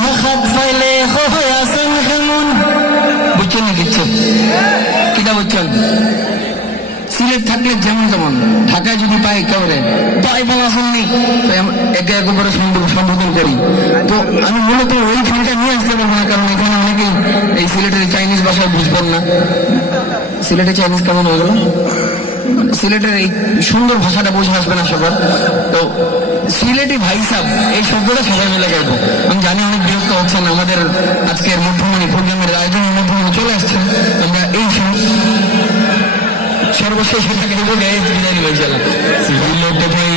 ঢাকাত পাইলে আসেন কেমন, বুঝছেন না কিচ্ছু? কিটা বুঝছেন? সিলেট থাকলে যেমন তেমন, ঢাকায় যদি পাই একেবারে তাই বলা শুননি, একে একেবারে সম্বোধন করি। তো আমি মূলত ওই ফোনটা নিয়ে আসতে পারবো না, কারণ এখানে অনেকেই এই সিলেটের চাইনিজ ভাষা বুঝবেন না। সিলেটে চাইনিজ কেমন হয়ে গেল? সিলেটের এই সুন্দর ভাষাটা বুঝে আসবে না সবার। তো সিলেটি ভাই সাহেব এই শব্দটা সবাই মিলে বলবো। আমি জানি অনেক বিরক্ত হচ্ছেন, আমাদের আজকের মধ্যমণি প্রোগ্রামের আয়োজনের মধ্যমণি চলে আসছেন। আমরা এই সর্বশেষ বিদায় নিয়ে সিলেটে ভাই